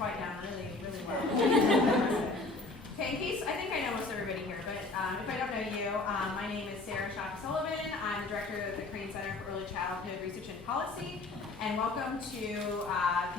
quiet down really, really well. Okay, in case, I think I know most everybody here, but if I don't know you, my name is Sarah Sullivan. I'm the director of the Crane Center for Early Childhood Research and Policy, and welcome to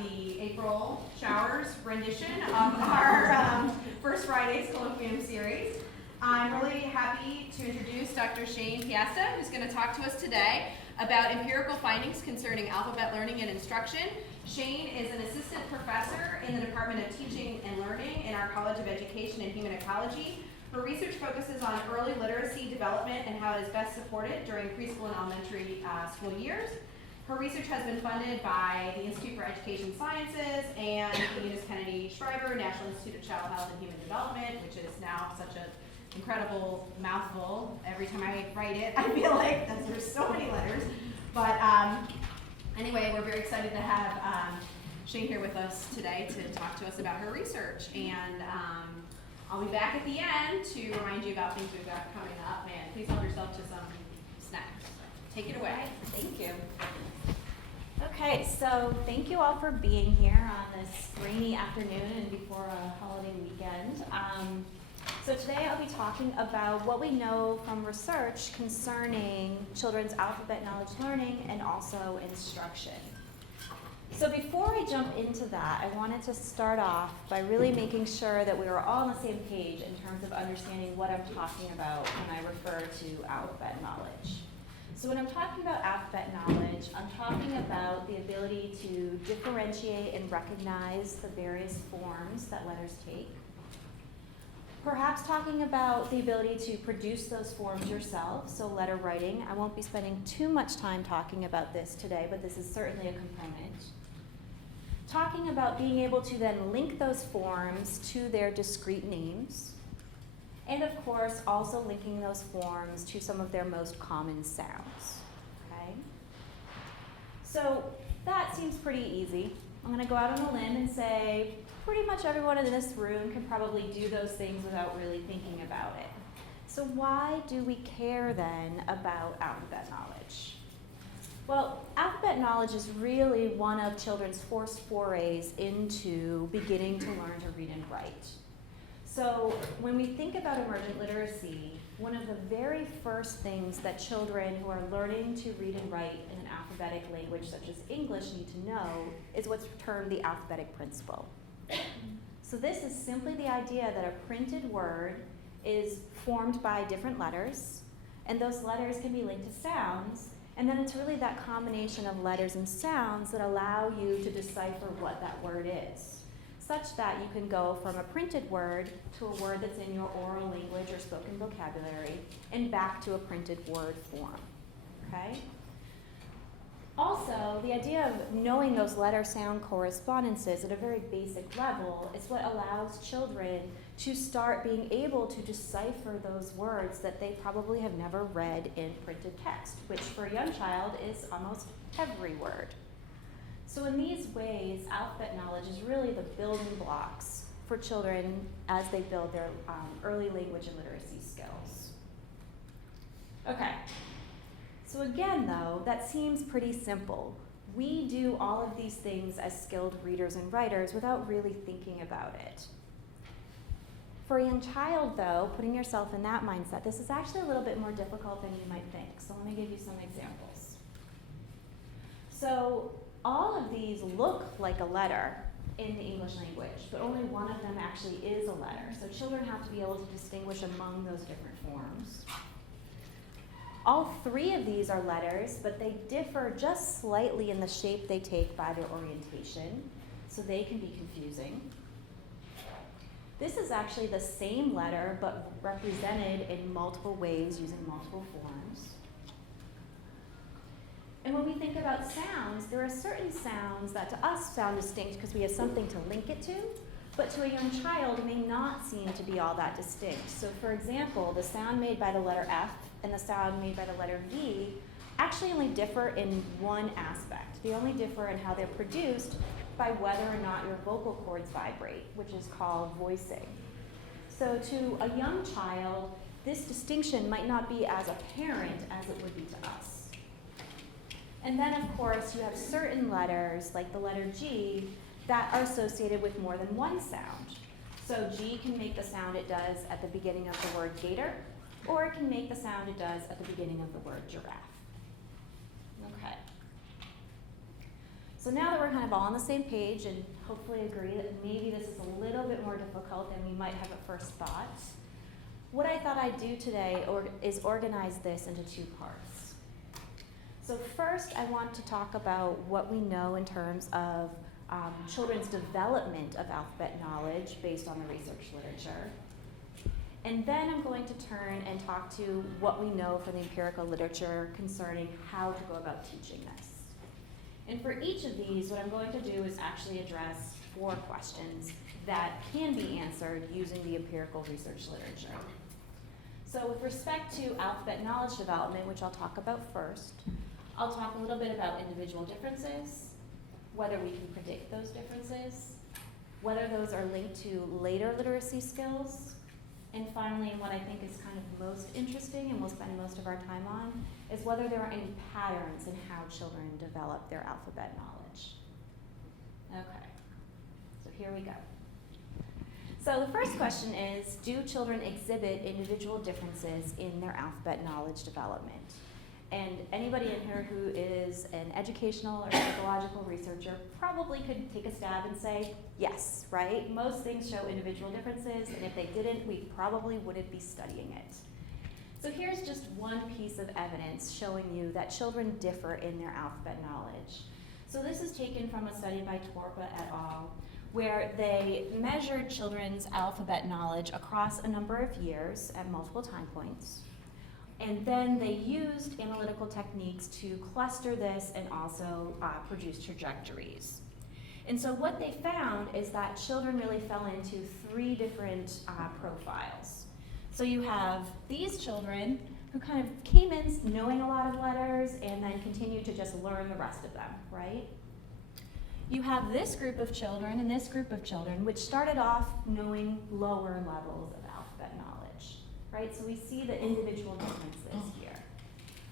the April Showers rendition of our First Friday's Colloquium series. I'm really happy to introduce Dr. Shayne Piasta, who's going to talk to us today about empirical findings concerning alphabet learning and instruction. Shayne is an assistant professor in the Department of Teaching and Learning in our College of Education and Human Ecology. Her research focuses on early literacy development and how it is best supported during preschool and elementary school years. Her research has been funded by the Institute for Education Sciences and the Eunice Kennedy Shriver National Institute of Child Health and Human Development, which is now such an incredible mouthful. Every time I write it, I feel like there's so many letters. But anyway, we're very excited to have Shayne here with us today to talk to us about her research. And I'll be back at the end to remind you about things we've got coming up. And please help yourself to some snacks. So take it away. Thank you. Okay, so thank you all for being here on this rainy afternoon and before a holiday weekend. So today I'll be talking about what we know from research concerning children's alphabet knowledge learning and also instruction. So before I jump into that, I wanted to start off by really making sure that we were all on the same page in terms of understanding what I'm talking about when I refer to alphabet knowledge. So when I'm talking about alphabet knowledge, I'm talking about the ability to differentiate and recognize the various forms that letters take. Perhaps talking about the ability to produce those forms yourself, so letter writing. I won't be spending too much time talking about this today, but this is certainly a component. Talking about being able to then link those forms to their discrete names. And of course, also linking those forms to some of their most common sounds. Okay? So that seems pretty easy. I'm going to go out on a limb and say pretty much everyone in this room can probably do those things without really thinking about it. So why do we care then about alphabet knowledge? Well, alphabet knowledge is really one of children's first forays into beginning to learn to read and write. So when we think about emergent literacy, one of the very first things that children who are learning to read and write in an alphabetic language such as English need to know is what's termed the alphabetic principle. So this is simply the idea that a printed word is formed by different letters, and those letters can be linked to sounds, and then it's really that combination of letters and sounds that allow you to decipher what that word is, such that you can go from a printed word to a word that's in your oral language or spoken vocabulary, and back to a printed word form, okay? Also, the idea of knowing those letter-sound correspondences at a very basic level is what allows children to start being able to decipher those words that they probably have never read in printed text, which for a young child is almost every word. So in these ways, alphabet knowledge is really the building blocks for children as they build their early language and literacy skills. Okay. So again, though, that seems pretty simple. We do all of these things as skilled readers and writers without really thinking about it. For a young child, though, putting yourself in that mindset, this is actually a little bit more difficult than you might think. So let me give you some examples. So all of these look like a letter in the English language, but only one of them actually is a letter. So children have to be able to distinguish among those different forms. All three of these are letters, but they differ just slightly in the shape they take by their orientation, so they can be confusing. This is actually the same letter, but represented in multiple ways using multiple forms. And when we think about sounds, there are certain sounds that to us sound distinct because we have something to link it to, but to a young child may not seem to be all that distinct. So for example, the sound made by the letter F and the sound made by the letter V actually only differ in one aspect. They only differ in how they're produced by whether or not your vocal cords vibrate, which is called voicing. So to a young child, this distinction might not be as apparent as it would be to us. And then, of course, you have certain letters, like the letter G, that are associated with more than one sound. So G can make the sound it does at the beginning of the word gator, or it can make the sound it does at the beginning of the word giraffe. Okay. So now that we're kind of all on the same page and hopefully agree that maybe this is a little bit more difficult than we might have at first thought, what I thought I'd do today is organize this into two parts. So first, I want to talk about what we know in terms of children's development of alphabet knowledge based on the research literature. And then I'm going to turn and talk to what we know from the empirical literature concerning how to go about teaching this. And for each of these, what I'm going to do is actually address 4 questions that can be answered using the empirical research literature. So with respect to alphabet knowledge development, which I'll talk about first, I'll talk a little bit about individual differences, whether we can predict those differences, whether those are linked to later literacy skills, and finally, and what I think is kind of most interesting and we'll spend most of our time on, is whether there are any patterns in how children develop their alphabet knowledge. Okay, so here we go. So the first question is, do children exhibit individual differences in their alphabet knowledge development? And anybody in here who is an educational or psychological researcher probably could take a stab and say, yes, right? Most things show individual differences, and if they didn't, we probably wouldn't be studying it. So here's just one piece of evidence showing you that children differ in their alphabet knowledge. So this is taken from a study by Torpa et al., where they measured children's alphabet knowledge across a number of years at multiple time points. And then they used analytical techniques to cluster this and also produce trajectories. And so what they found is that children really fell into 3 different profiles. So you have these children who kind of came in knowing a lot of letters and then continued to just learn the rest of them, right? You have this group of children and this group of children which started off knowing lower levels of alphabet knowledge, right? So we see the individual differences here.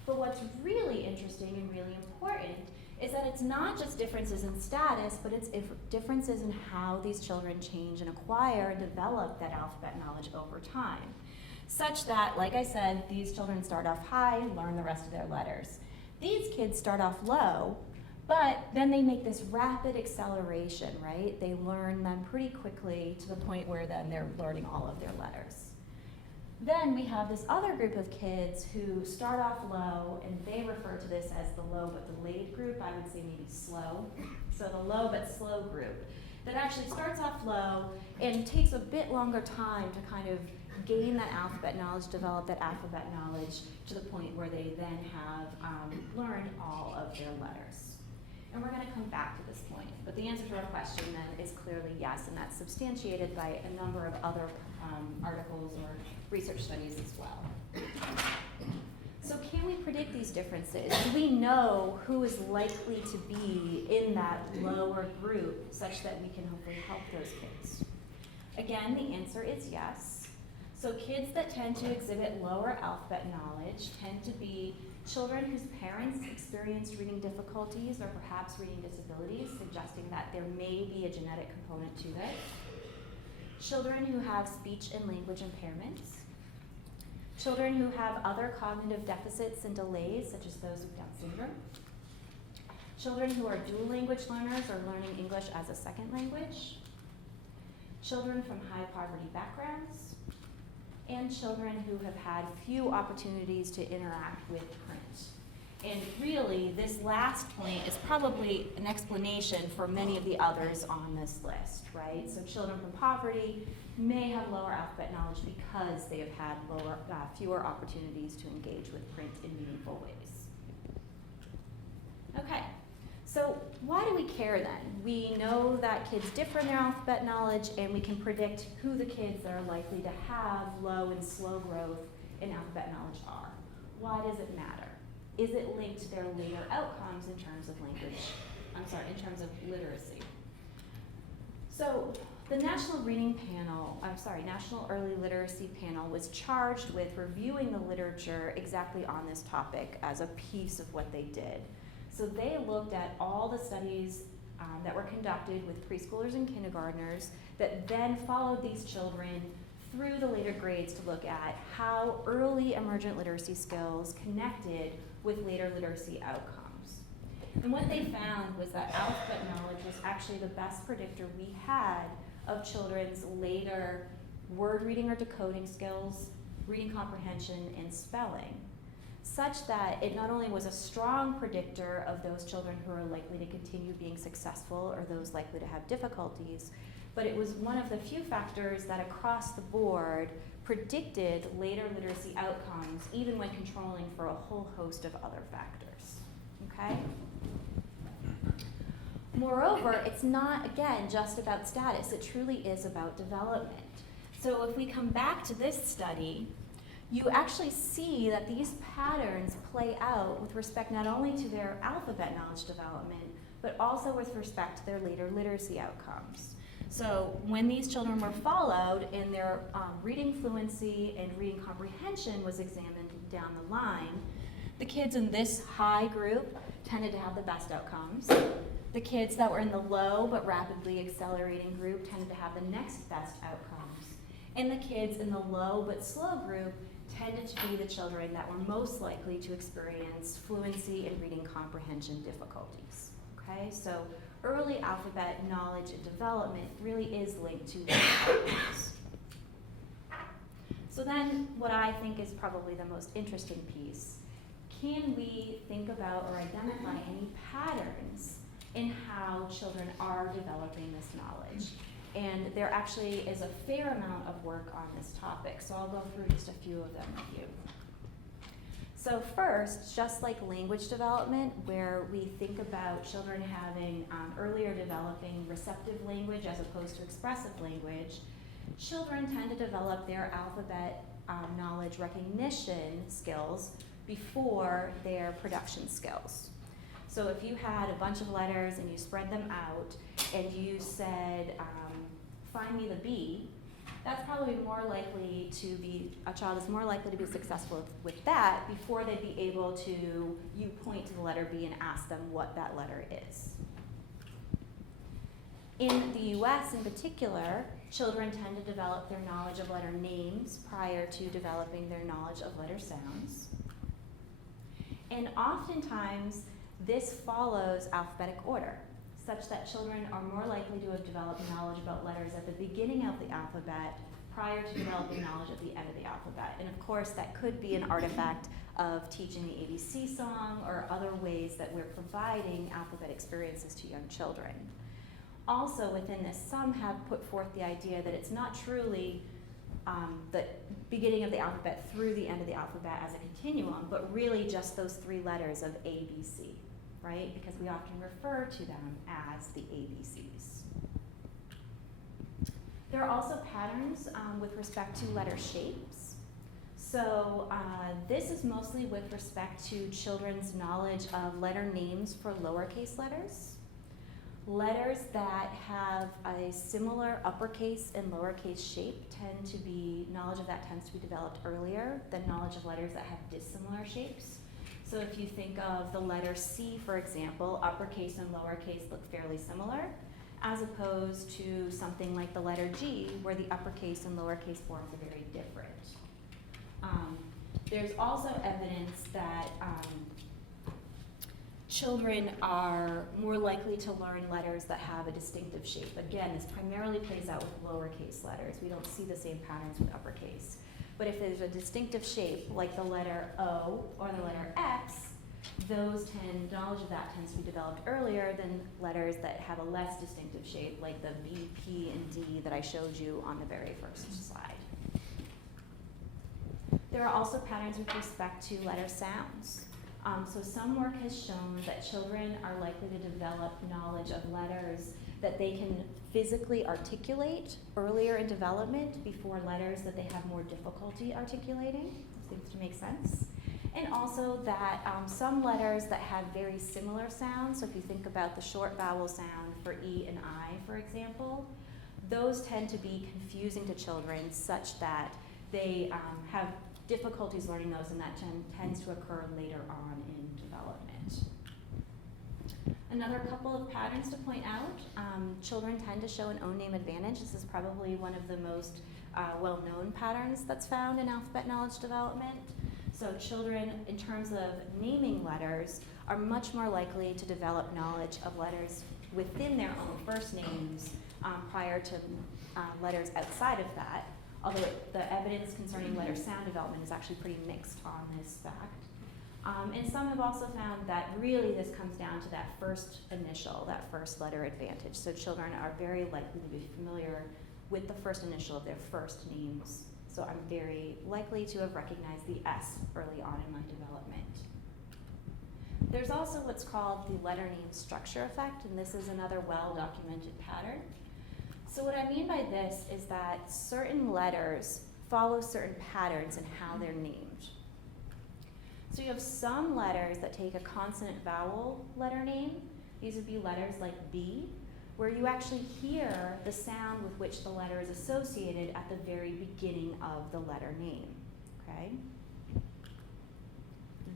But what's really interesting and really important is that it's not just differences in status, but it's differences in how these children change and acquire and develop that alphabet knowledge over time. Such that, like I said, these children start off high, learn the rest of their letters. These kids start off low, but then they make this rapid acceleration, right? They learn them pretty quickly to the point where then they're learning all of their letters. Then we have this other group of kids who start off low, and they refer to this as the low but delayed group. I would say maybe slow. So the low but slow group that actually starts off low and takes a bit longer time to kind of gain that alphabet knowledge, develop that alphabet knowledge to the point where they then have learned all of their letters. And we're going to come back to this point. But the answer to our question then is clearly yes, and that's substantiated by a number of other articles or research studies as well. So can we predict these differences? Do we know who is likely to be in that lower group such that we can hopefully help those kids? Again, the answer is yes. So kids that tend to exhibit lower alphabet knowledge tend to be children whose parents experienced reading difficulties or perhaps reading disabilities, suggesting that there may be a genetic component to this. Children who have speech and language impairments. Children who have other cognitive deficits and delays, such as those with Down syndrome. Children who are dual language learners or learning English as a second language. Children from high poverty backgrounds. And children who have had few opportunities to interact with print. And really, this last point is probably an explanation for many of the others on this list, right? So children from poverty may have lower alphabet knowledge because they have had fewer opportunities to engage with print in meaningful ways. Okay, so why do we care then? We know that kids differ in their alphabet knowledge, and we can predict who the kids that are likely to have low and slow growth in alphabet knowledge are. Why does it matter? Is it linked to their later outcomes in terms of in terms of literacy? So the National Early Literacy Panel was charged with reviewing the literature exactly on this topic as a piece of what they did. So they looked at all the studies that were conducted with preschoolers and kindergartners that then followed these children through the later grades to look at how early emergent literacy skills connected with later literacy outcomes. And what they found was that alphabet knowledge was actually the best predictor we had of children's later word reading or decoding skills, reading comprehension, and spelling, such that it not only was a strong predictor of those children who are likely to continue being successful or those likely to have difficulties, but it was one of the few factors that across the board predicted later literacy outcomes, even when controlling for a whole host of other factors, okay? Moreover, it's not, again, just about status. It truly is about development. So if we come back to this study, you actually see that these patterns play out with respect not only to their alphabet knowledge development, but also with respect to their later literacy outcomes. So when these children were followed and their reading fluency and reading comprehension was examined down the line, the kids in this high group tended to have the best outcomes. The kids that were in the low but rapidly accelerating group tended to have the next best outcomes. And the kids in the low but slow group tended to be the children that were most likely to experience fluency and reading comprehension difficulties. Okay, so early alphabet knowledge and development really is linked to these outcomes. So then what I think is probably the most interesting piece, can we think about or identify any patterns in how children are developing this knowledge? And there actually is a fair amount of work on this topic, so I'll go through just a few of them with you. So first, just like language development, where we think about children having earlier developing receptive language as opposed to expressive language, children tend to develop their alphabet knowledge recognition skills before their production skills. So if you had a bunch of letters and you spread them out and you said, find me the B, that's probably more likely to be, a child is more likely to be successful with that before they'd be able to, you point to the letter B and ask them what that letter is. In the US in particular, children tend to develop their knowledge of letter names prior to developing their knowledge of letter sounds. And oftentimes, this follows alphabetic order, such that children are more likely to have developed knowledge about letters at the beginning of the alphabet prior to developing knowledge at the end of the alphabet. And of course, that could be an artifact of teaching the ABC song or other ways that we're providing alphabet experiences to young children. Also within this, some have put forth the idea that it's not truly the beginning of the alphabet through the end of the alphabet as a continuum, but really just those three letters of A, B, C, right? Because we often refer to them as the ABCs. There are also patterns with respect to letter shapes. So this is mostly with respect to children's knowledge of letter names for lowercase letters. Letters that have a similar uppercase and lowercase shape tend to be, knowledge of that tends to be developed earlier than knowledge of letters that have dissimilar shapes. So if you think of the letter C, for example, uppercase and lowercase look fairly similar, as opposed to something like the letter G, where the uppercase and lowercase forms are very different. There's also evidence that children are more likely to learn letters that have a distinctive shape. Again, this primarily plays out with lowercase letters. We don't see the same patterns with uppercase. But if there's a distinctive shape, like the letter O or the letter X, knowledge of that tends to be developed earlier than letters that have a less distinctive shape, like the B, P, and D that I showed you on the very first slide. There are also patterns with respect to letter sounds. So some work has shown that children are likely to develop knowledge of letters that they can physically articulate earlier in development before letters that they have more difficulty articulating. Seems to make sense. And also that some letters that have very similar sounds, so if you think about the short vowel sound for E and I, for example, those tend to be confusing to children such that they have difficulties learning those, and that tends to occur later on in development. Another couple of patterns to point out, children tend to show an own name advantage. This is probably one of the most well-known patterns that's found in alphabet knowledge development. So children, in terms of naming letters, are much more likely to develop knowledge of letters within their own first names prior to letters outside of that, although the evidence concerning letter sound development is actually pretty mixed on this fact. And some have also found that really this comes down to that first initial, that first letter advantage. So children are very likely to be familiar with the first initial of their first names. So I'm very likely to have recognized the S early on in my development. There's also what's called the letter name structure effect, and this is another well-documented pattern. So what I mean by this is that certain letters follow certain patterns in how they're named. So you have some letters that take a consonant vowel letter name. These would be letters like B, where you actually hear the sound with which the letter is associated at the very beginning of the letter name, okay?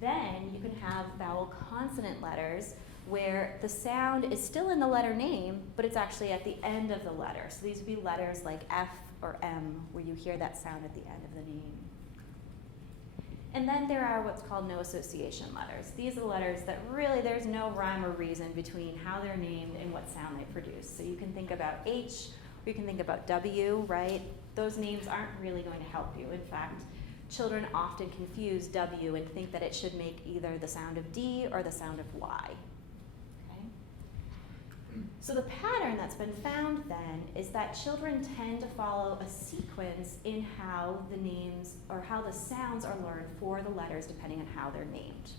Then you can have vowel consonant letters where the sound is still in the letter name, but it's actually at the end of the letter. So these would be letters like F or M, where you hear that sound at the end of the name. And then there are what's called no association letters. These are the letters that really there's no rhyme or reason between how they're named and what sound they produce. So you can think about H, or you can think about W, right? Those names aren't really going to help you. In fact, children often confuse W and think that it should make either the sound of D or the sound of Y. So the pattern that's been found then is that children tend to follow a sequence in how the names or how the sounds are learned for the letters depending on how they're named.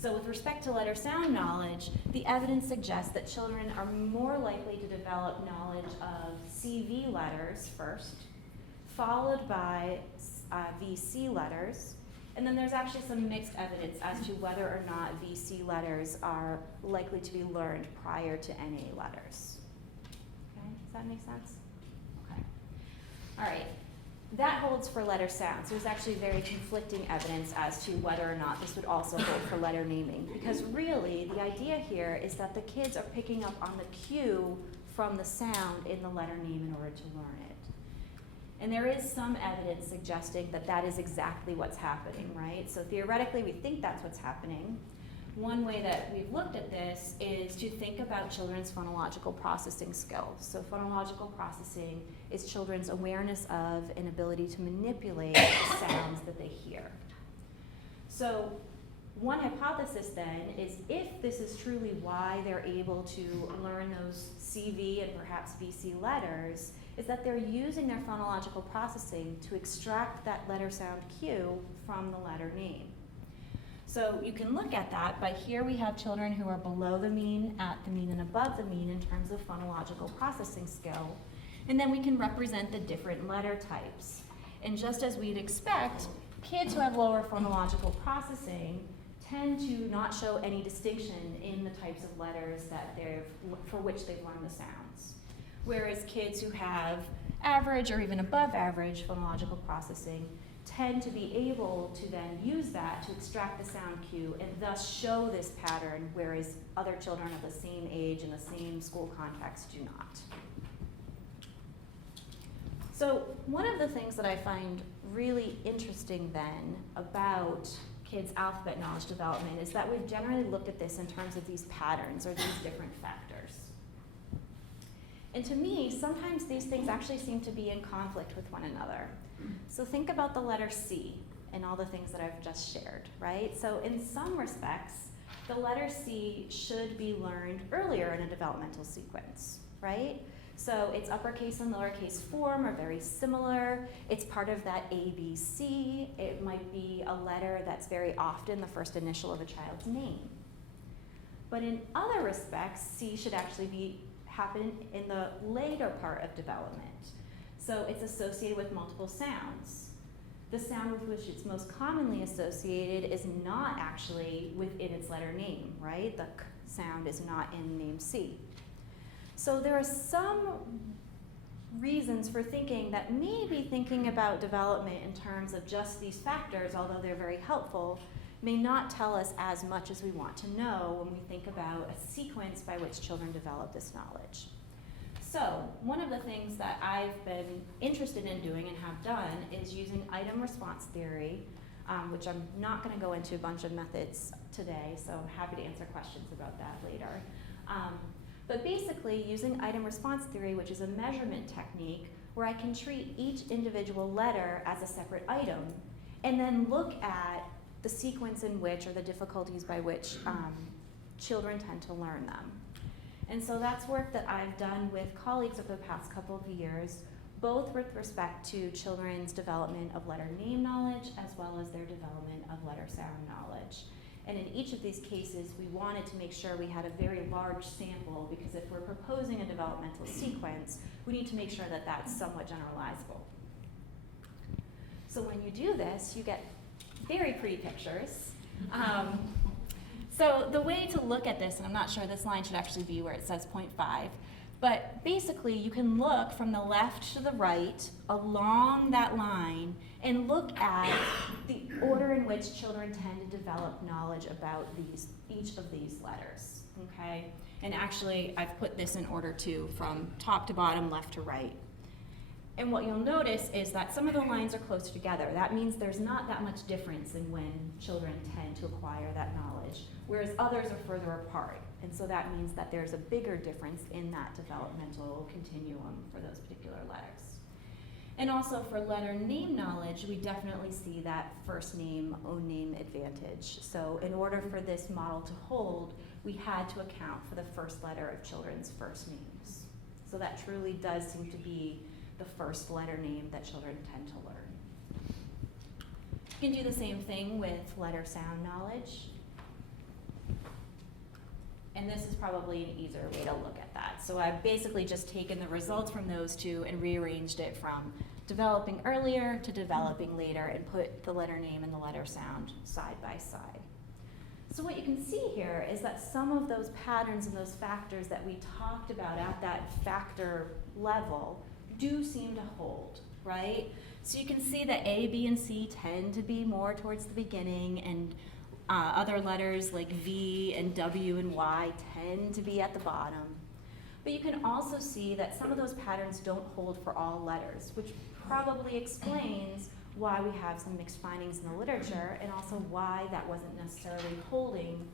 So with respect to letter sound knowledge, the evidence suggests that children are more likely to develop knowledge of CV letters first, followed by VC letters. And then there's actually some mixed evidence as to whether or not VC letters are likely to be learned prior to NA letters. Okay, does that make sense? Okay. All right, that holds for letter sounds. There's actually very conflicting evidence as to whether or not this would also hold for letter naming. Because really, the idea here is that the kids are picking up on the cue from the sound in the letter name in order to learn it. And there is some evidence suggesting that that is exactly what's happening, right? So theoretically, we think that's what's happening. One way that we've looked at this is to think about children's phonological processing skills. So phonological processing is children's awareness of and ability to manipulate the sounds that they hear. So one hypothesis then is if this is truly why they're able to learn those CV and perhaps VC letters, is that they're using their phonological processing to extract that letter sound cue from the letter name. So you can look at that by here we have children who are below the mean, at the mean, and above the mean in terms of phonological processing skill. And then we can represent the different letter types. And just as we'd expect, kids who have lower phonological processing tend to not show any distinction in the types of letters that for which they've learned the sounds. Whereas kids who have average or even above average phonological processing tend to be able to then use that to extract the sound cue and thus show this pattern, whereas other children of the same age in the same school context do not. So one of the things that I find really interesting then about kids' alphabet knowledge development is that we've generally looked at this in terms of these patterns or these different factors. And to me, sometimes these things actually seem to be in conflict with one another. So think about the letter C and all the things that I've just shared, right? So in some respects, the letter C should be learned earlier in a developmental sequence, right? So its uppercase and lowercase form are very similar. It's part of that ABC. It might be a letter that's very often the first initial of a child's name. But in other respects, C should actually happen in the later part of development. So it's associated with multiple sounds. The sound with which it's most commonly associated is not actually within its letter name, right? The k sound is not in name C. So there are some reasons for thinking that maybe thinking about development in terms of just these factors, although they're very helpful, may not tell us as much as we want to know when we think about a sequence by which children develop this knowledge. So one of the things that I've been interested in doing and have done is using item response theory, which I'm not going to go into a bunch of methods today, so I'm happy to answer questions about that later. But basically using item response theory, which is a measurement technique where I can treat each individual letter as a separate item and then look at the sequence in which, or the difficulties by which, children tend to learn them. And so that's work that I've done with colleagues over the past couple of years, both with respect to children's development of letter name knowledge as well as their development of letter sound knowledge. And in each of these cases, we wanted to make sure we had a very large sample, because if we're proposing a developmental sequence, we need to make sure that that's somewhat generalizable. So when you do this, you get very pretty pictures. So the way to look at this, and I'm not sure this line should actually be where it says 0.5, but basically you can look from the left to the right along that line and look at the order in which children tend to develop knowledge about each of these letters, okay? And actually I've put this in order too, from top to bottom, left to right. And what you'll notice is that some of the lines are closer together. That means there's not that much difference in when children tend to acquire that knowledge, whereas others are further apart. And so that means that there's a bigger difference in that developmental continuum for those particular letters. And also for letter name knowledge, we definitely see that first name, own name advantage. So in order for this model to hold, we had to account for the first letter of children's first names. So that truly does seem to be the first letter name that children tend to learn. You can do the same thing with letter sound knowledge. And this is probably an easier way to look at that. So I've basically just taken the results from those two and rearranged it from developing earlier to developing later and put the letter name and the letter sound side by side. So what you can see here is that some of those patterns and those factors that we talked about at that factor level do seem to hold, right? So you can see that A, B, and C tend to be more towards the beginning, and other letters like V and W and Y tend to be at the bottom. But you can also see that some of those patterns don't hold for all letters, which probably explains why we have some mixed findings in the literature, and also why that wasn't necessarily holding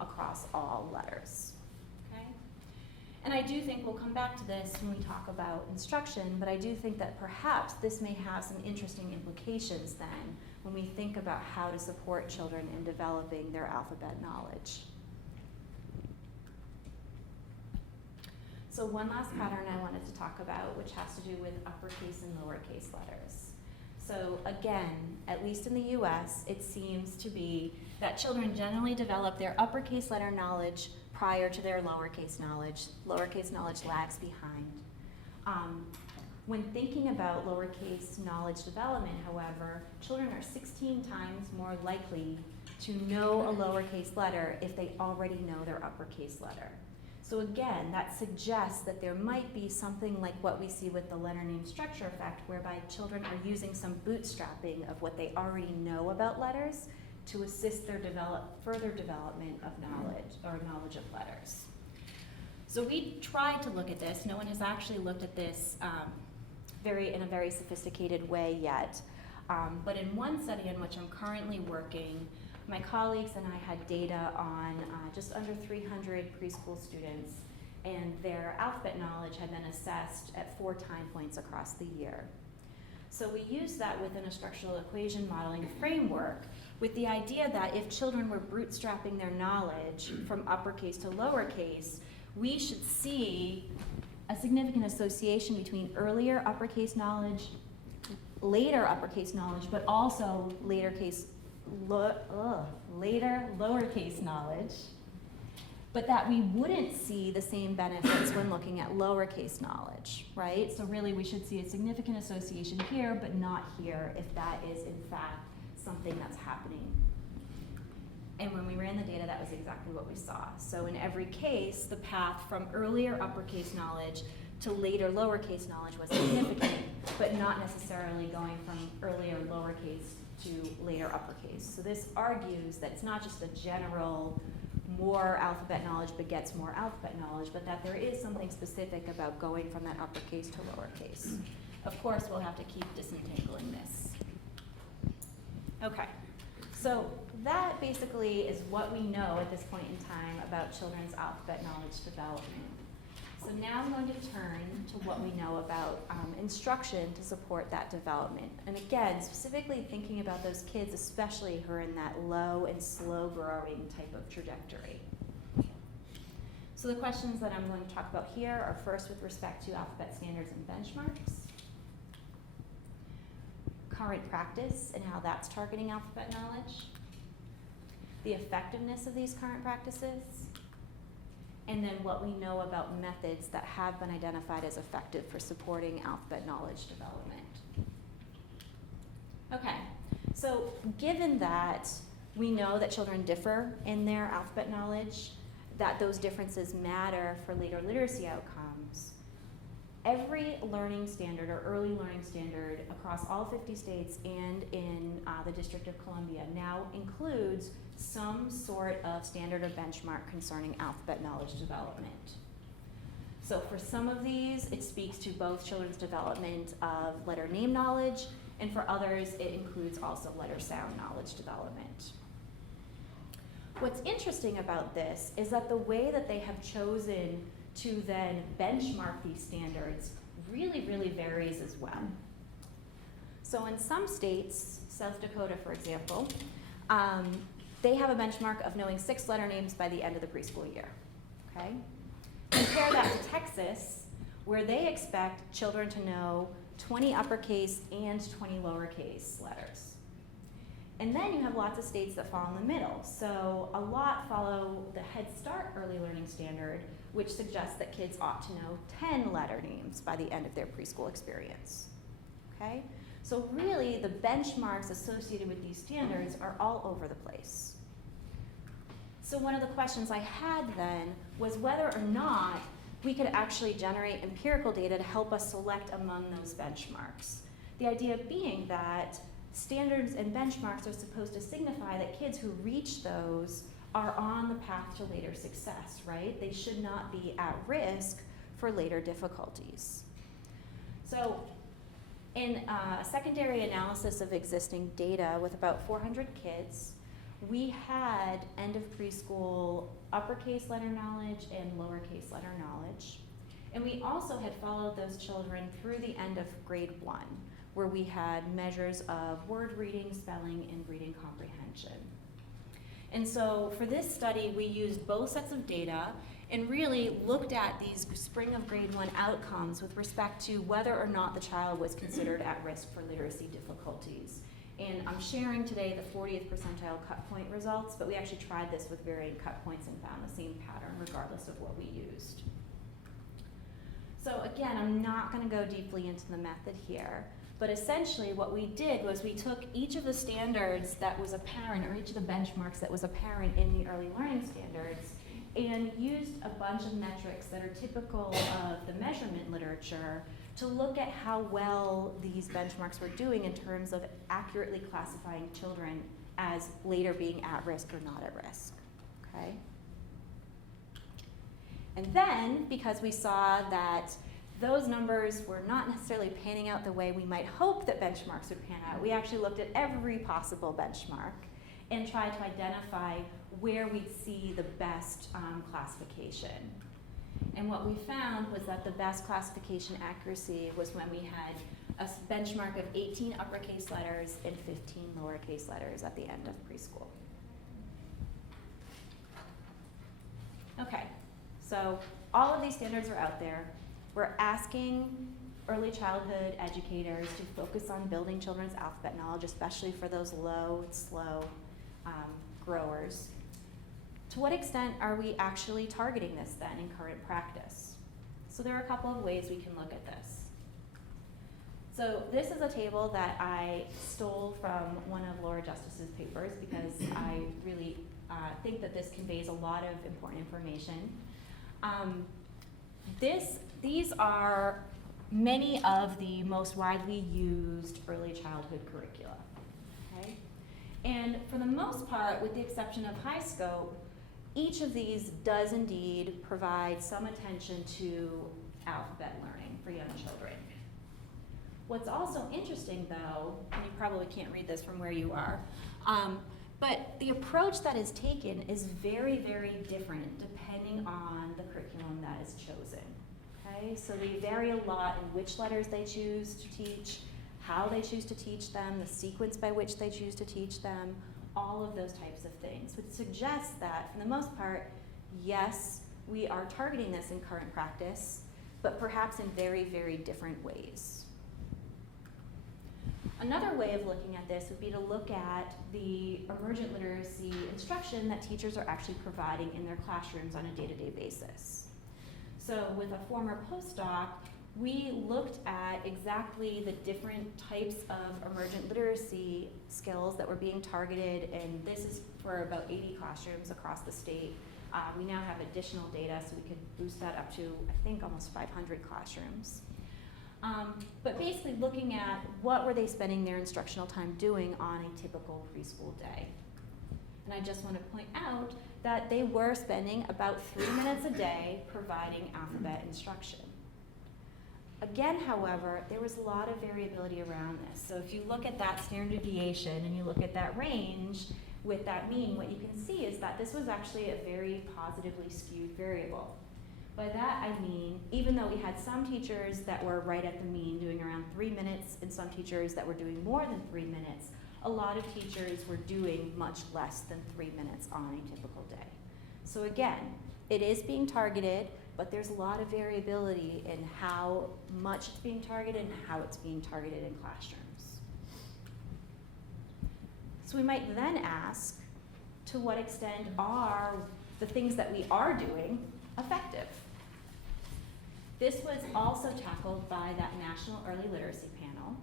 across all letters. Okay? And I do think we'll come back to this when we talk about instruction, but I do think that perhaps this may have some interesting implications then when we think about how to support children in developing their alphabet knowledge. So one last pattern I wanted to talk about, which has to do with uppercase and lowercase letters. So again, at least in the US, it seems to be that children generally develop their uppercase letter knowledge prior to their lowercase knowledge. Lowercase knowledge lags behind. When thinking about lowercase knowledge development, however, children are 16 times more likely to know a lowercase letter if they already know their uppercase letter. So again, that suggests that there might be something like what we see with the letter name structure effect, whereby children are using some bootstrapping of what they already know about letters to assist their further development of knowledge, or knowledge of letters. So we tried to look at this. No one has actually looked at this in a very sophisticated way yet. But in one study in which I'm currently working, my colleagues and I had data on just under 300 preschool students, and their alphabet knowledge had been assessed at 4 time points across the year. So we used that within a structural equation modeling framework with the idea that if children were bootstrapping their knowledge from uppercase to lowercase, we should see a significant association between earlier uppercase knowledge, later uppercase knowledge, but also later lowercase knowledge, but that we wouldn't see the same benefits when looking at lowercase knowledge, right? So really we should see a significant association here, but not here, if that is in fact something that's happening. And when we ran the data, that was exactly what we saw. So in every case, the path from earlier uppercase knowledge to later lowercase knowledge was significant, but not necessarily going from earlier lowercase to later uppercase. So this argues that it's not just a general more alphabet knowledge begets more alphabet knowledge, but that there is something specific about going from that uppercase to lowercase. Of course, we'll have to keep disentangling this. Okay, so that basically is what we know at this point in time about children's alphabet knowledge development. So now I'm going to turn to what we know about instruction to support that development. And again, specifically thinking about those kids, especially who are in that low and slow growing type of trajectory. So the questions that I'm going to talk about here are first with respect to alphabet standards and benchmarks, current practice and how that's targeting alphabet knowledge, the effectiveness of these current practices, and then what we know about methods that have been identified as effective for supporting alphabet knowledge development. Okay, so given that we know that children differ in their alphabet knowledge, that those differences matter for later literacy outcomes, every learning standard or early learning standard across all 50 states and in the District of Columbia now includes some sort of standard or benchmark concerning alphabet knowledge development. So for some of these, it speaks to both children's development of letter name knowledge, and for others, it includes also letter sound knowledge development. What's interesting about this is that the way that they have chosen to then benchmark these standards really, really varies as well. So in some states, South Dakota, for example, they have a benchmark of knowing 6 letter names by the end of the preschool year, okay? Compare that to Texas, where they expect children to know 20 uppercase and 20 lowercase letters. And then you have lots of states that fall in the middle. So a lot follow the Head Start early learning standard, which suggests that kids ought to know 10 letter names by the end of their preschool experience, okay? So really, the benchmarks associated with these standards are all over the place. So one of the questions I had then was whether or not we could actually generate empirical data to help us select among those benchmarks. The idea being that standards and benchmarks are supposed to signify that kids who reach those are on the path to later success, right? They should not be at risk for later difficulties. So in a secondary analysis of existing data with about 400 kids, we had end of preschool uppercase letter knowledge and lowercase letter knowledge. And we also had followed those children through the end of grade 1, where we had measures of word reading, spelling, and reading comprehension. And so for this study, we used both sets of data and really looked at these spring of grade 1 outcomes with respect to whether or not the child was considered at risk for literacy difficulties. And I'm sharing today the 40th percentile cut point results, but we actually tried this with varying cut points and found the same pattern regardless of what we used. So again, I'm not going to go deeply into the method here, but essentially what we did was we took each of the standards that was apparent, or each of the benchmarks that was apparent in the early learning standards, and used a bunch of metrics that are typical of the measurement literature to look at how well these benchmarks were doing in terms of accurately classifying children as later being at risk or not at risk, okay? And then, because we saw that those numbers were not necessarily panning out the way we might hope that benchmarks would pan out, we actually looked at every possible benchmark and tried to identify where we'd see the best classification. And what we found was that the best classification accuracy was when we had a benchmark of 18 uppercase letters and 15 lowercase letters at the end of preschool. Okay, so all of these standards are out there. We're asking early childhood educators to focus on building children's alphabet knowledge, especially for those low, slow growers. To what extent are we actually targeting this then in current practice? So there are a couple of ways we can look at this. So this is a table that I stole from one of Laura Justice's papers because I really think that this conveys a lot of important information. These are many of the most widely used early childhood curricula. okay? And for the most part, with the exception of high scope, each of these does indeed provide some attention to alphabet learning for young children. What's also interesting though, and you probably can't read this from where you are, but the approach that is taken is very, very different depending on the curriculum that is chosen. Okay, so they vary a lot in which letters they choose to teach, how they choose to teach them, the sequence by which they choose to teach them, all of those types of things, which suggests that for the most part, yes, we are targeting this in current practice, but perhaps in very, very different ways. Another way of looking at this would be to look at the emergent literacy instruction that teachers are actually providing in their classrooms on a day-to-day basis. So with a former postdoc, we looked at exactly the different types of emergent literacy skills that were being targeted, and this is for about 80 classrooms across the state. We now have additional data, so we could boost that up to, I think, almost 500 classrooms. But basically looking at what were they spending their instructional time doing on a typical preschool day. And I just want to point out that they were spending about 3 minutes a day providing alphabet instruction. Again, however, there was a lot of variability around this. So if you look at that standard deviation and you look at that range with that mean, what you can see is that this was actually a very positively skewed variable. By that I mean, even though we had some teachers that were right at the mean, doing around 3 minutes, and some teachers that were doing more than 3 minutes, a lot of teachers were doing much less than 3 minutes on a typical day. So again, it is being targeted, but there's a lot of variability in how much it's being targeted and how it's being targeted in classrooms. So we might then ask, to what extent are the things that we are doing effective? This was also tackled by that National Early Literacy Panel.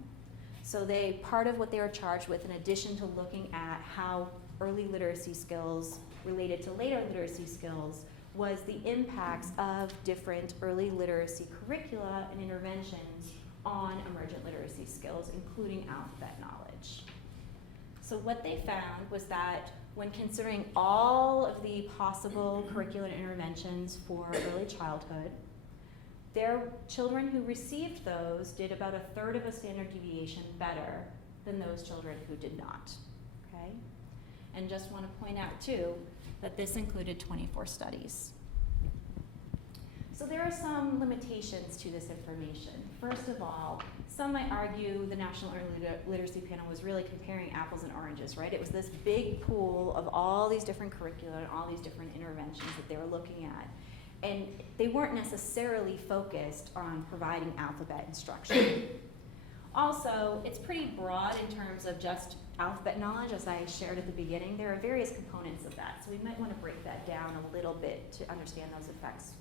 So part of what they were charged with, in addition to looking at how early literacy skills related to later literacy skills, was the impacts of different early literacy curricula and interventions on emergent literacy skills, including alphabet knowledge. So what they found was that when considering all of the possible curricular interventions for early childhood, their children who received those did about 1/3 of a standard deviation better than those children who did not, okay? And just want to point out too, that this included 24 studies. So there are some limitations to this information. First of all, some might argue the National Early Literacy Panel was really comparing apples and oranges, right? It was this big pool of all these different curricula and all these different interventions that they were looking at. And they weren't necessarily focused on providing alphabet instruction. Also, it's pretty broad in terms of just alphabet knowledge, as I shared at the beginning. There are various components of that, so we might want to break that down a little bit to understand those effects.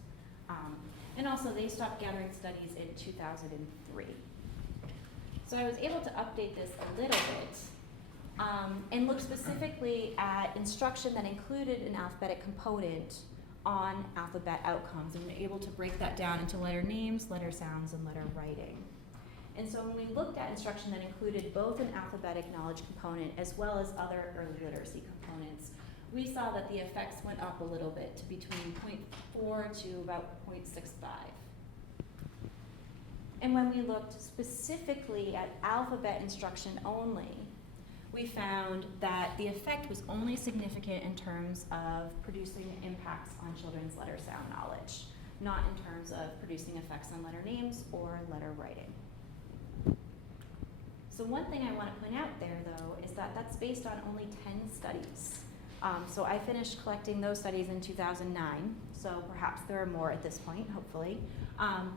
And also, they stopped gathering studies in 2003. So I was able to update this a little bit and look specifically at instruction that included an alphabetic component on alphabet outcomes, and able to break that down into letter names, letter sounds, and letter writing. And so when we looked at instruction that included both an alphabetic knowledge component as well as other early literacy components, we saw that the effects went up a little bit to between 0.4 to about 0.65. And when we looked specifically at alphabet instruction only, we found that the effect was only significant in terms of producing impacts on children's letter sound knowledge, not in terms of producing effects on letter names or letter writing. So one thing I want to point out there, though, is that that's based on only 10 studies. So I finished collecting those studies in 2009, so perhaps there are more at this point, hopefully.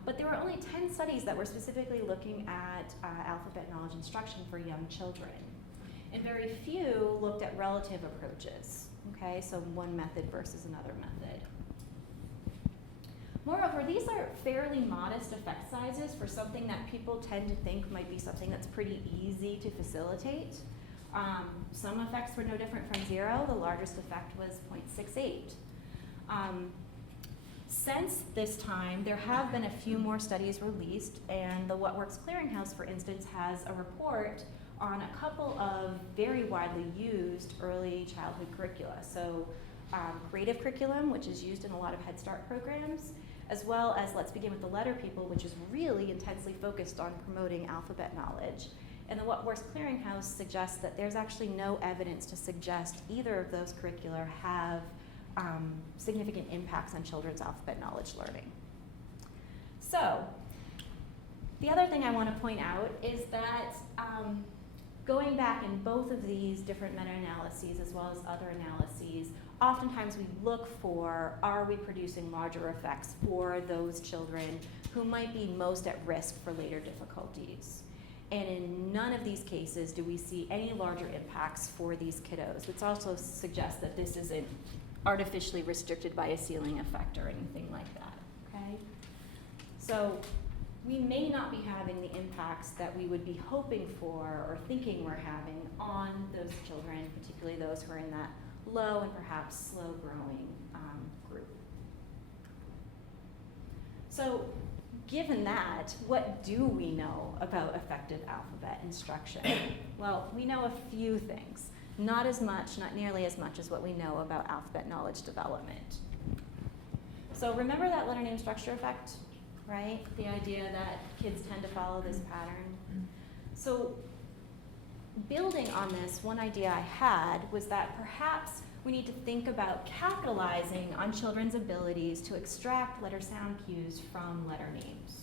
But there were only 10 studies that were specifically looking at alphabet knowledge instruction for young children. And very few looked at relative approaches, okay? So one method versus another method. Moreover, these are fairly modest effect sizes for something that people tend to think might be something that's pretty easy to facilitate. Some effects were no different from 0. The largest effect was 0.68. Since this time, there have been a few more studies released, and the What Works Clearinghouse, for instance, has a report on a couple of very widely used early childhood curricula. So creative curriculum, which is used in a lot of Head Start programs, as well as Let's Begin with the Letter People, which is really intensely focused on promoting alphabet knowledge. And the What Works Clearinghouse suggests that there's actually no evidence to suggest either of those curricula have significant impacts on children's alphabet knowledge learning. So, the other thing I want to point out is that going back in both of these different meta-analyses as well as other analyses, oftentimes we look for, are we producing larger effects for those children who might be most at risk for later difficulties? And in none of these cases do we see any larger impacts for these kiddos, which also suggests that this isn't artificially restricted by a ceiling effect or anything like that, okay? So we may not be having the impacts that we would be hoping for or thinking we're having on those children, particularly those who are in that low and perhaps slow growing group. So given that, what do we know about effective alphabet instruction? Well, we know a few things. Not as much, not nearly as much as what we know about alphabet knowledge development. So remember that letter name structure effect, right? The idea that kids tend to follow this pattern. So building on this, one idea I had was that perhaps we need to think about capitalizing on children's abilities to extract letter sound cues from letter names.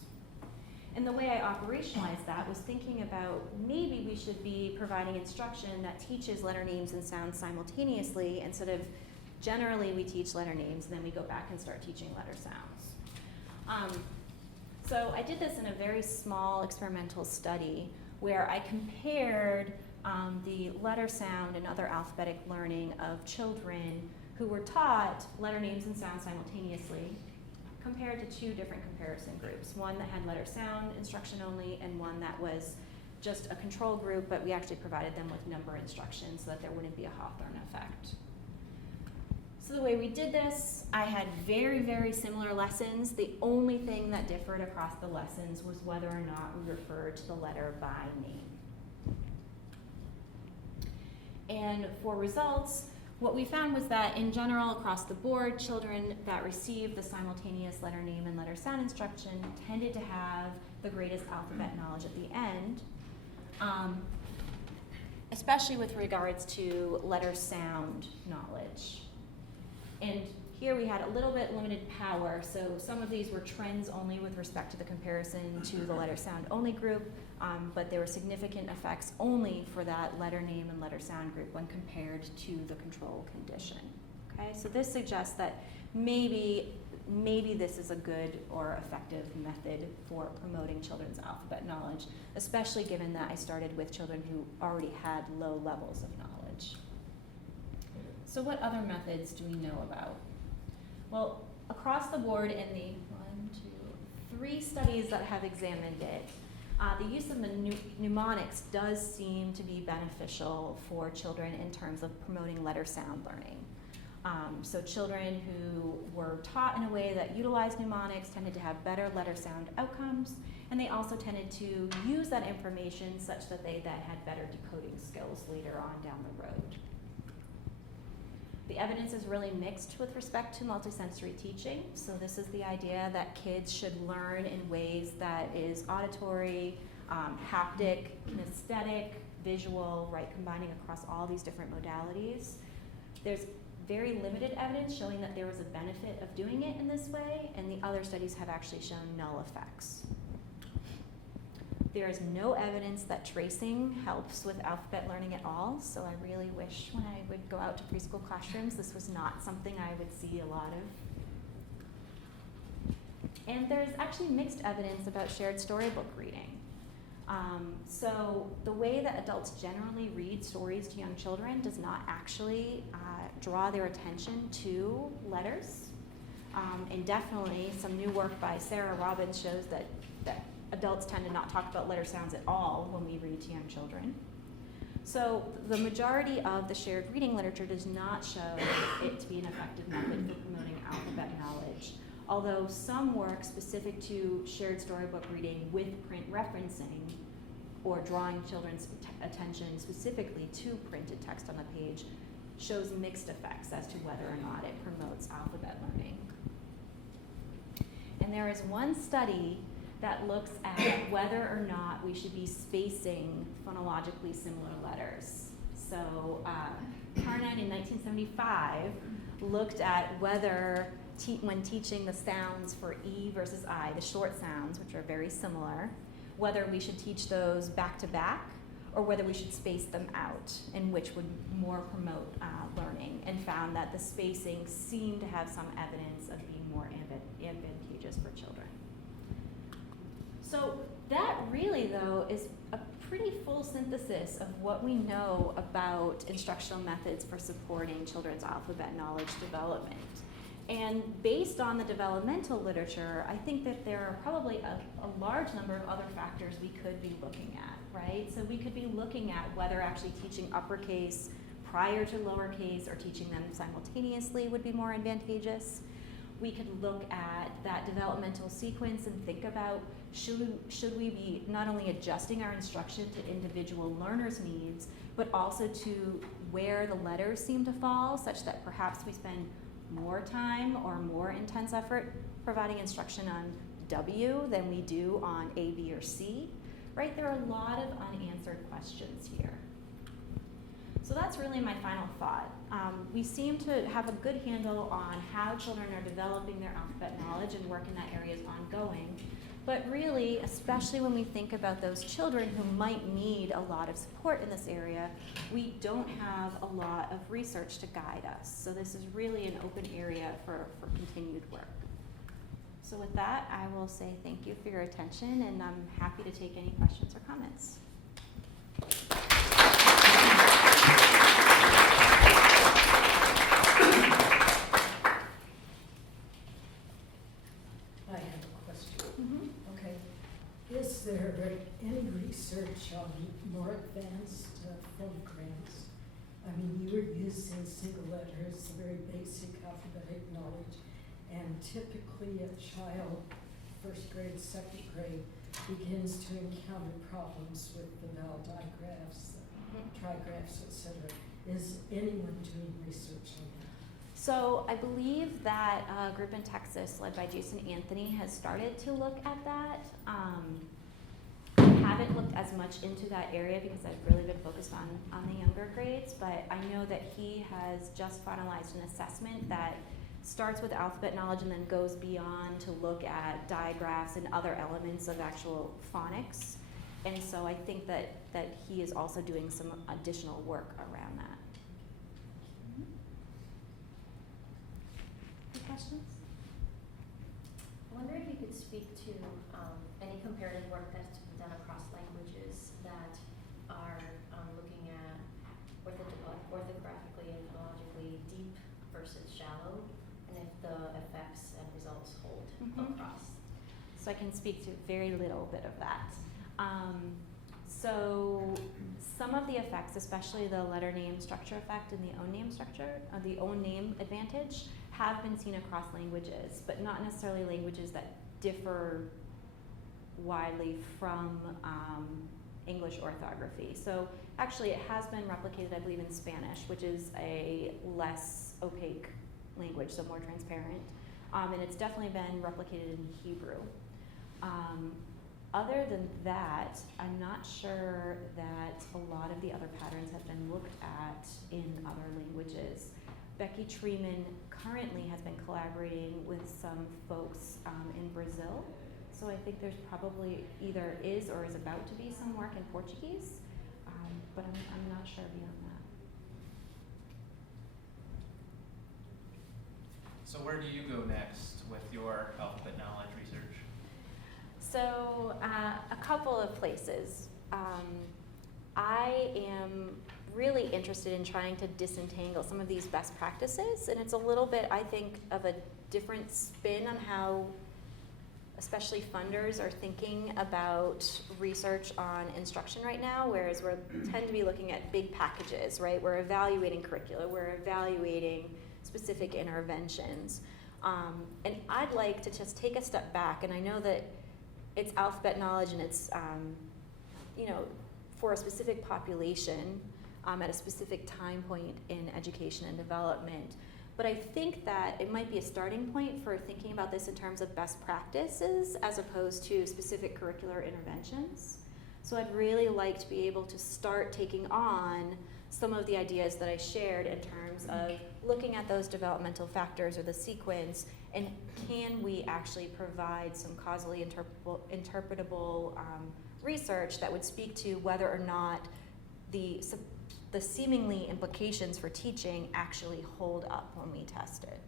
And the way I operationalized that was thinking about maybe we should be providing instruction that teaches letter names and sounds simultaneously instead of generally we teach letter names and then we go back and start teaching letter sounds. So I did this in a very small experimental study where I compared the letter sound and other alphabetic learning of children who were taught letter names and sounds simultaneously, compared to two different comparison groups, one that had letter sound instruction only and one that was just a control group, but we actually provided them with number instructions so that there wouldn't be a Hawthorne effect. So the way we did this, I had very, very similar lessons. The only thing that differed across the lessons was whether or not we referred to the letter by name. And for results, what we found was that in general, across the board, children that received the simultaneous letter name and letter sound instruction tended to have the greatest alphabet knowledge at the end, especially with regards to letter sound knowledge. And here we had a little bit limited power, so some of these were trends only with respect to the comparison to the letter sound only group, but there were significant effects only for that letter name and letter sound group when compared to the control condition. Okay, so this suggests that maybe this is a good or effective method for promoting children's alphabet knowledge, especially given that I started with children who already had low levels of knowledge. So what other methods do we know about? Well, across the board in the 3 studies that have examined it, the use of the mnemonics does seem to be beneficial for children in terms of promoting letter sound learning. So children who were taught in a way that utilized mnemonics tended to have better letter sound outcomes, and they also tended to use that information such that they then had better decoding skills later on down the road. The evidence is really mixed with respect to multisensory teaching. So this is the idea that kids should learn in ways that is auditory, haptic, kinesthetic, visual, right, combining across all these different modalities. There's very limited evidence showing that there was a benefit of doing it in this way, and the other studies have actually shown null effects. There is no evidence that tracing helps with alphabet learning at all, so I really wish when I would go out to preschool classrooms this was not something I would see a lot of. And there's actually mixed evidence about shared storybook reading. So the way that adults generally read stories to young children does not actually draw their attention to letters. And definitely some new work by Sarah Robbins shows that adults tend to not talk about letter sounds at all when we read to young children. So the majority of the shared reading literature does not show it to be an effective method for promoting alphabet knowledge. although some work specific to shared storybook reading with print referencing or drawing children's attention specifically to printed text on the page shows mixed effects as to whether or not it promotes alphabet learning. And there is one study that looks at whether or not we should be spacing phonologically similar letters. So Carnine in 1975 looked at whether when teaching the sounds for E versus I, the short sounds, which are very similar, whether we should teach those back to back or whether we should space them out, and which would more promote learning, and found that the spacing seemed to have some evidence of being more advantageous for children. So that really, though, is a pretty full synthesis of what we know about instructional methods for supporting children's alphabet knowledge development. And based on the developmental literature, I think that there are probably a large number of other factors we could be looking at, right? So we could be looking at whether actually teaching uppercase prior to lowercase or teaching them simultaneously would be more advantageous. We could look at that developmental sequence and think about should we be not only adjusting our instruction to individual learners' needs, but also to where the letters seem to fall, such that perhaps we spend more time or more intense effort providing instruction on W than we do on A, B, or C, right? There are a lot of unanswered questions here. So that's really my final thought. We seem to have a good handle on how children are developing their alphabet knowledge, and work in that area is ongoing. But really, especially when we think about those children who might need a lot of support in this area, we don't have a lot of research to guide us. So this is really an open area for continued work. So with that, I will say thank you for your attention, and I'm happy to take any questions or comments. I have a question. Okay. Is there any research on more advanced phonograms? I mean, you were using single letters, very basic alphabetic knowledge, and typically a child, first grade, second grade, begins to encounter problems with the vowel digraphs, trigraphs, etc. Is anyone doing research on that? So I believe that a group in Texas led by Jason Anthony has started to look at that. I haven't looked as much into that area because I've really been focused on the younger grades, but I know that he has just finalized an assessment that starts with alphabet knowledge and then goes beyond to look at digraphs and other elements of actual phonics. And so I think that he is also doing some additional work around that. Any questions? I wonder if you could speak to any comparative work that's been done across languages that are looking at orthographically and phonologically deep versus shallow, and if the effects and results hold across. So I can speak to very little bit of that. So some of the effects, especially the letter name structure effect and the own name structure, the own name advantage, have been seen across languages, but not necessarily languages that differ widely from English orthography. So actually it has been replicated, I believe, in Spanish, which is a less opaque language, so more transparent. And it's definitely been replicated in Hebrew. Other than that, I'm not sure that a lot of the other patterns have been looked at in other languages. Becky Treeman currently has been collaborating with some folks in Brazil. So I think there's probably either is or is about to be some work in Portuguese, but I'm not sure beyond that. So where do you go next with your alphabet knowledge research? So a couple of places. I am really interested in trying to disentangle some of these best practices, and it's a little bit, I think, of a different spin on how especially funders are thinking about research on instruction right now, whereas we tend to be looking at big packages, right? We're evaluating curricula, we're evaluating specific interventions. And I'd like to just take a step back, and I know that it's alphabet knowledge and it's, for a specific population at a specific time point in education and development. But I think that it might be a starting point for thinking about this in terms of best practices as opposed to specific curricular interventions. So I'd really like to be able to start taking on some of the ideas that I shared in terms of looking at those developmental factors or the sequence, and can we actually provide some causally interpretable research that would speak to whether or not the seemingly implications for teaching actually hold up when we test it.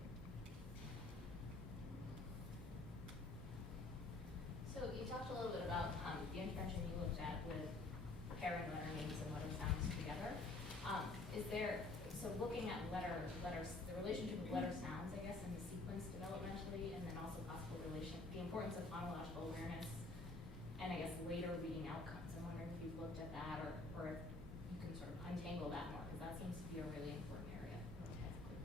So you talked a little bit about the intervention you looked at with pairing letter names and letter sounds together. So looking at letters, the relationship of letter sounds, I guess, in the sequence developmentally, and then also possible the importance of phonological awareness, and I guess later reading outcomes. I'm wondering if you've looked at that, or if you can sort of untangle that more, because that seems to be a really important area.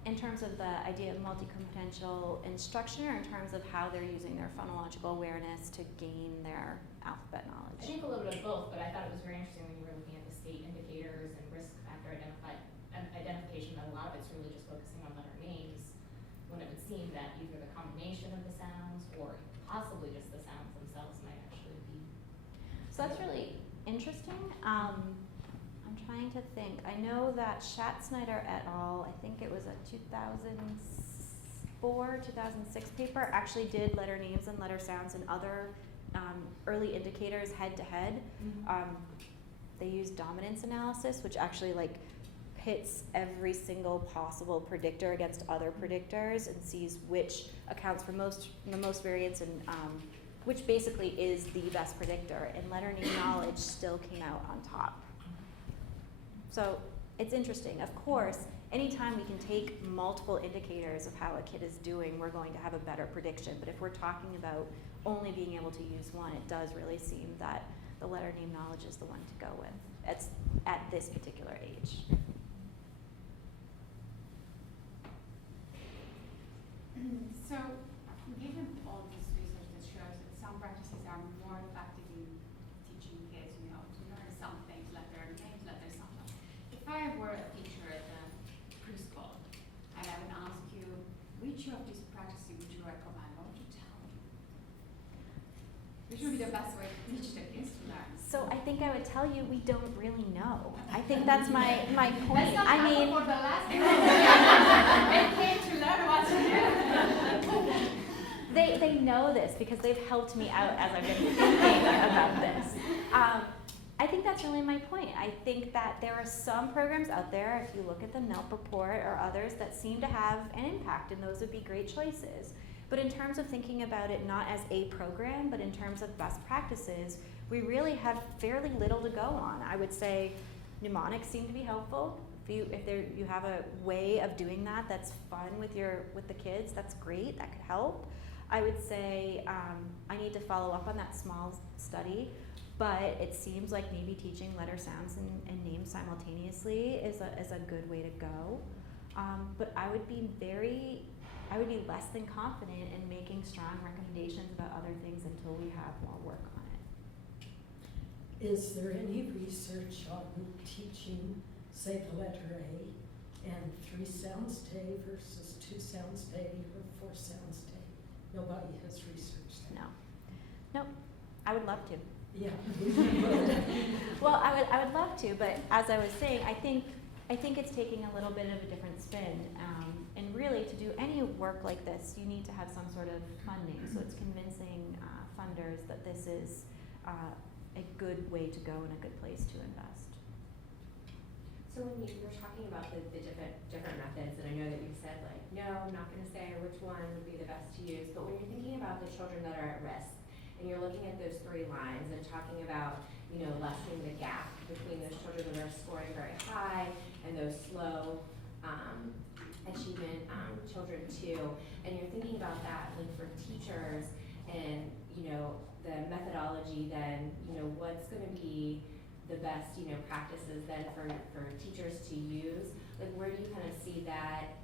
In terms of the idea of multi-competential instruction, or in terms of how they're using their phonological awareness to gain their alphabet I knowledge? think a little bit of both, but I thought it was very interesting when you were looking at the state indicators and risk factor identification that a lot of it's really just focusing on letter names, when it would seem that either the combination of the sounds or possibly just the sounds themselves might actually be. So that's really interesting. I'm trying to think. I know that Schatzsnyder et al., I think it was a 2004, 2006 paper, actually did letter names and letter sounds and other early indicators head to head. They used dominance analysis, which actually hits every single possible predictor against other predictors and sees which accounts for the most variance and which basically is the best predictor. And letter name knowledge still came out on top. So it's interesting. Of course, anytime we can take multiple indicators of how a kid is doing, we're going to have a better prediction. But if we're talking about only being able to use one, it does really seem that the letter name knowledge is the one to go with at this particular age. So, given all this research that shows that some practices are more effective in teaching kids, to learn some things, letter names, letter sounds. If I were a teacher at the preschool, and I would ask you, which of these practices would you recommend? What would you tell me? Which would be the best way to teach the kids to learn? So I think I would tell you we don't really know. I think that's my point. That's not I mean, for the last they came to learn what to do. They know this because they've helped me out as I've been thinking about this. I think that's really my point. I think that there are some programs out there, if you look at the NELP report or others, that seem to have an impact, and those would be great choices. But in terms of thinking about it not as a program, but in terms of best practices, we really have fairly little to go on. I would say mnemonics seem to be helpful. If you have a way of doing that that's fun with the kids, that's great, that could help. I would say I need to follow up on that small study, but it seems like maybe teaching letter sounds and names simultaneously is a good way to go. But I would be less than confident in making strong recommendations about other things until we have more work on it. Is there any research on teaching, say, the letter A and 3 sounds day versus 2 sounds day or 4 sounds day? Nobody has researched that. No. Nope. I would love to. Yeah. Well, I would love to, but as I was saying, I think it's taking a little bit of a different spin. And really, to do any work like this, you need to have some sort of funding. So it's convincing funders that this is a good way to go and a good place to invest. So when you were talking about the different methods, and I know that you said no, I'm not going to say which one would be the best to use, but when you're thinking about the children that are at risk, and you're looking at those 3 lines and talking about, lessening the gap between those children that are scoring very high and those slow achievement children too, and you're thinking about that for teachers and, the methodology, then, what's going to be the best, practices then for teachers to use? Where do you kind of see that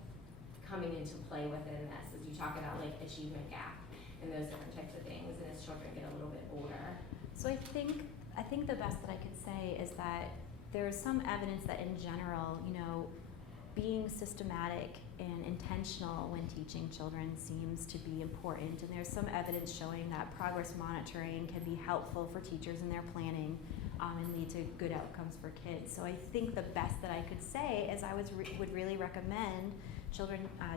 coming into play within this as you talk about like achievement gap and those different types of things, and as children get a little bit older? So I think the best that I could say is that there's some evidence that in general, you know, being systematic and intentional when teaching children seems to be important, and there's some evidence showing that progress monitoring can be helpful for teachers in their planning and lead to good outcomes for kids. So I think the best that I could say is I would really recommend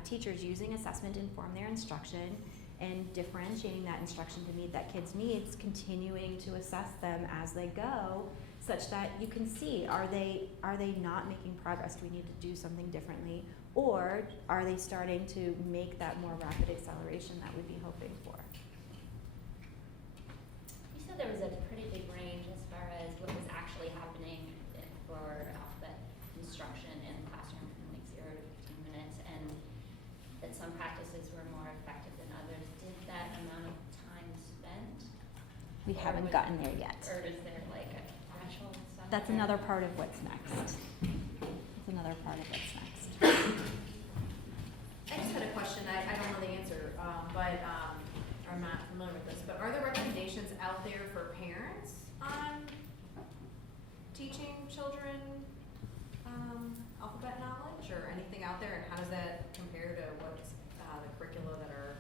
teachers using assessment to inform their instruction and differentiating that instruction to meet that kid's needs, continuing to assess them as they go, such that you can see, are they not making progress? Do we need to do something differently? Or are they starting to make that more rapid acceleration that we'd be hoping for? You said there was a pretty big range as far as what was actually happening for alphabet instruction in the classroom from like 0 to 15 minutes, and that some practices were more effective than others. Did that amount of time spent? We haven't gotten there yet. Or is there like a threshold somewhere? That's another part of what's next. That's another part of what's next. I just had a question. I don't know the answer, but I'm not familiar with this. But are there recommendations out there for parents on teaching children alphabet knowledge, or anything out there? And how does that compare to what's the curricula that are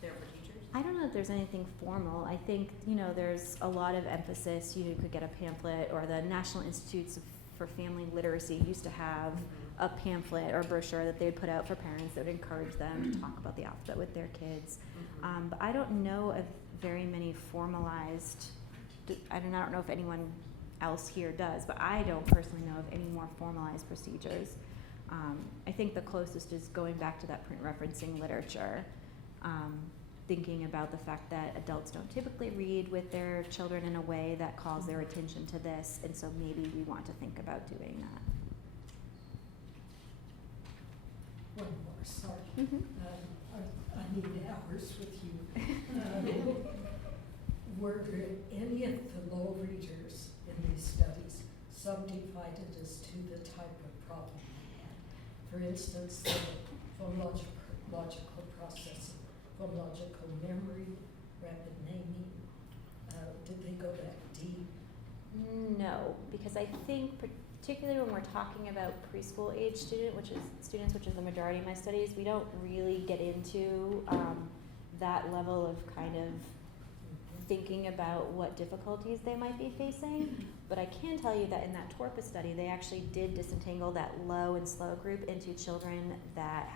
there for teachers? I don't know if there's anything formal. I think, you know, there's a lot of emphasis. You could get a pamphlet, or the National Institutes for Family Literacy used to have a pamphlet or brochure that they would put out for parents that would encourage them to talk about the alphabet with their kids. But I don't know of very many formalized, I don't know if anyone else here does, but I don't personally know of any more formalized procedures. I think the closest is going back to that print referencing literature, thinking about the fact that adults don't typically read with their children in a way that calls their attention to this, and so maybe we want to think about doing that. One more, sorry. Mm-hmm. I need hours with you. Were any of the low readers in these studies subdivided as to the type of problem they had? For instance, phonological processing, phonological memory, rapid naming. Did they go that deep? No, because I think particularly when we're talking about preschool age students, which is the majority of my studies, we don't really get into that level of kind of thinking about what difficulties they might be facing. But I can tell you that in that TORPA study, they actually did disentangle that low and slow group into children that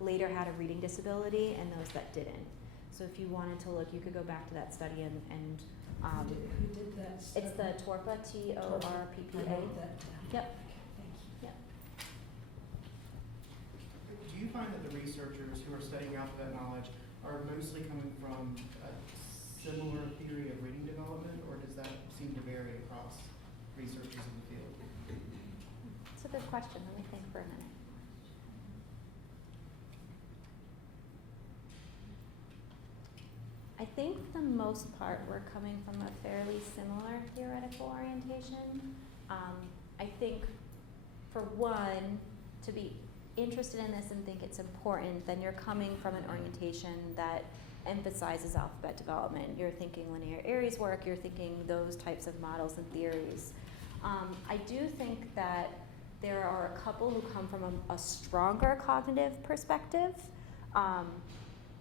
later had a reading disability and those that didn't. So if you wanted to look, you could go back to that study and who did that study? it's the TORPA, TORPPA. I wrote that down. Yep. Thank you. Yep. Do you find that the researchers who are studying alphabet knowledge are mostly coming from a similar theory of reading development, or does that seem to vary across researchers in the field? It's a good question. Let me think for a minute. I think for the most part we're coming from a fairly similar theoretical orientation. I think for one, to be interested in this and think it's important, then you're coming from an orientation that emphasizes alphabet development. You're thinking linear Aries work, you're thinking those types of models and theories. I do think that there are a couple who come from a stronger cognitive perspective,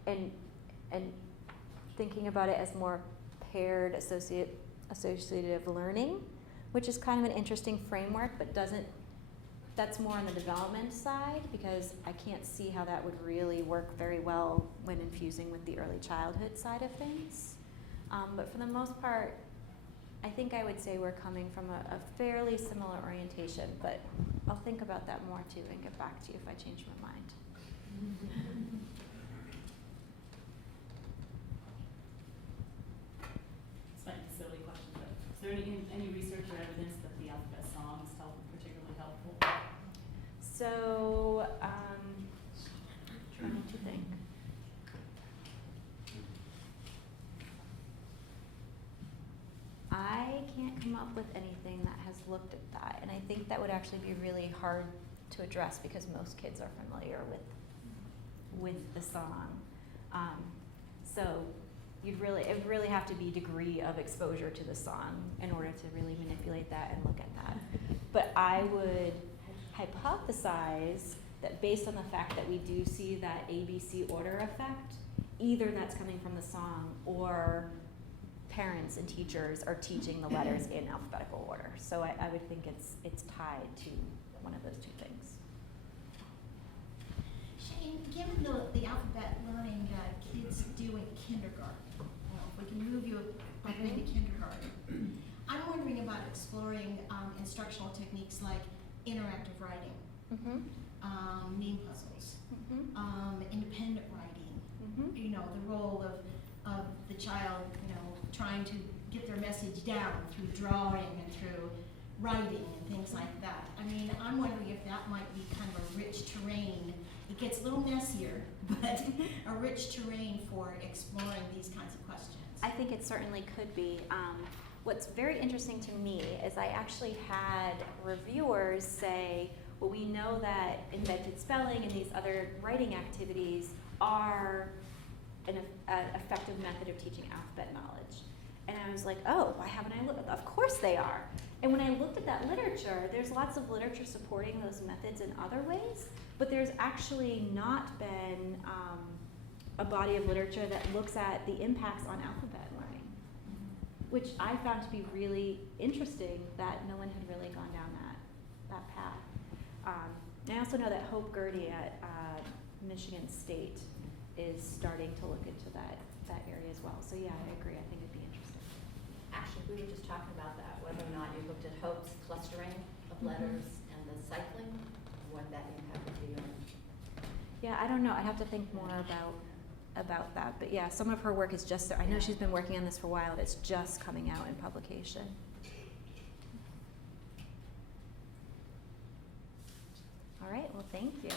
and thinking about it as more paired associative learning, which is kind of an interesting framework, but that's more on the development side, because I can't see how that would really work very well when infusing with the early childhood side of things. But for the most part, I think I would say we're coming from a fairly similar orientation, but I'll think about that more too and get back to you if I change my mind. This might be a silly question, but is there any research or evidence that the alphabet songs help particularly helpful? So, trying to think. I can't come up with anything that has looked at that, and I think that would actually be really hard to address because most kids are familiar with the song. So it would really have to be degree of exposure to the song in order to really manipulate that and look at that. But I would hypothesize that based on the fact that we do see that ABC order effect, either that's coming from the song or parents and teachers are teaching the letters in alphabetical order. So I would think it's tied to one of those two things. Shayne, given the alphabet learning that kids do in kindergarten, if we can move you up into kindergarten, I'm wondering about exploring instructional techniques like interactive writing, name puzzles, independent writing, the role of the child, trying to get their message down through drawing and through writing and things like that. I mean, I'm wondering if that might be kind of a rich terrain. It gets a little messier, but a rich terrain for exploring these kinds of questions. I think it certainly could be. What's very interesting to me is I actually had reviewers say, well, we know that invented spelling and these other writing activities are an effective method of teaching alphabet knowledge. And I was like, oh, why haven't I looked? Of course they are. And when I looked at that literature, there's lots of literature supporting those methods in other ways, but there's actually not been a body of literature that looks at the impacts on alphabet learning, which I found to be really interesting that no one had really gone down that path. And I also know that Hope Gertie at Michigan State is starting to look into that area as well. So yeah, I agree. I think it'd be interesting. Actually, we were just talking about that, whether or not you looked at Hope's clustering of letters and the cycling, what that impact would be on. Yeah, I don't know. I'd have to think more about that. But yeah, some of her work is just, I know she's been working on this for a while, it's just coming out in publication. All right, well, thank you.